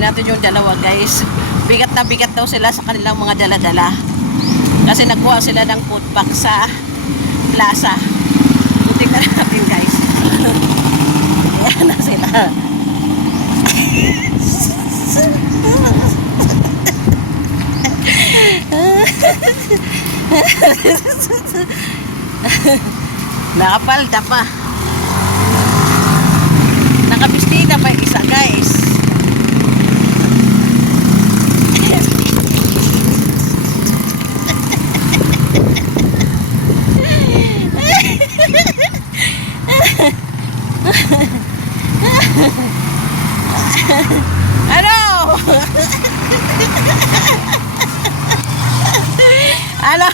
Tingnan natin yung dalawa, guys. Bigat na bigat daw sila sa kanilang mga dala-dala. Kasi nagkuha sila ng food pack sa plaza. Tingnan natin, guys. Ayan na sila. Nakapalda pa. Nakabistida pa yung isa, guys. Ano? Ano?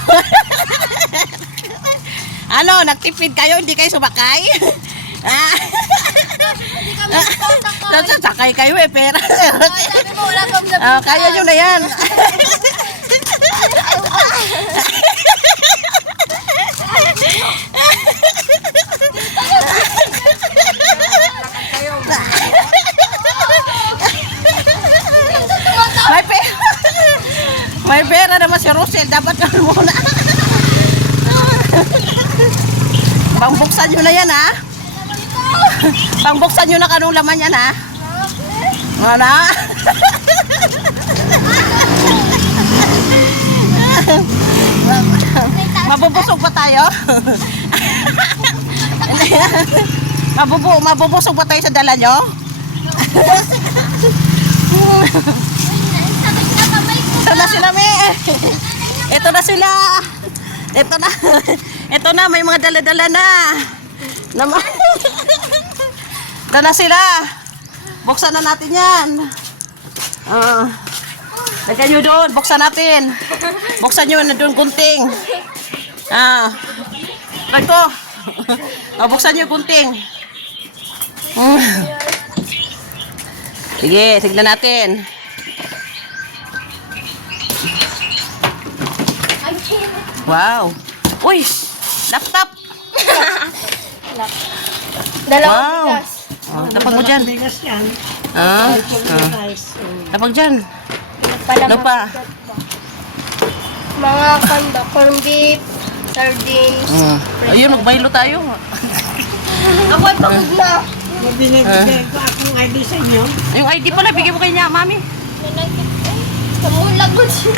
Ano? Nagtipid kayo? Hindi kayo sumakay? Hindi kami sasakay. Sasakay kayo eh, pera. Sabi mo, wala pang gabi. Kaya nyo na yan. May pera. May pera naman si Rosel. Dapat ka muna. Pangbuksan nyo na yan, ha? Pangbuksan nyo na kanong laman yan, ha? Ano? Mabubusog pa tayo? Mabubusog pa tayo sa dala nyo? Ito na sila, me. Ito na sila. Ito na. Ito na, may mga dala-dala na. Ito na sila. Buksan na natin yan. Lagyan nyo doon. Buksan natin. Buksan nyo na doon gunting. Ito. Buksan nyo gunting. Sige, tignan natin. Wow. Uy, laptop. Dalawang Wow. bigas. Tapag mo dyan. Tapag dyan. Ano pa? Mga kanda, corn beef, sardines. Ayun, magbaylo tayo. Ako ay pagod na. Binibigay ko akong ID sa inyo. Yung ID pala, bigyan mo kay niya, mami. Namulag ko siya.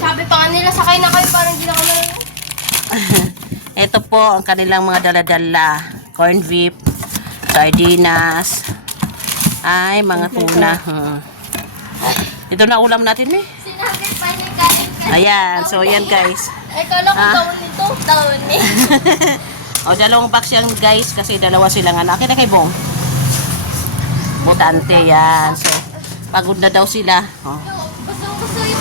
Sabi pa nga nila, sakay na kayo, parang hindi na kami. Ito po ang kanilang mga dala-dala. Corn beef, sardinas, ay mga tuna. Ito na ulam natin, eh. Sinabi pa niya kain ka. Ayan, so yan guys. Ay, kala ko taon nito, taon eh. O, dalawang box yan guys, kasi dalawa silang anak. Akin na kay Bong. Butante, yan. So, pagod na daw sila. O. Gusto yung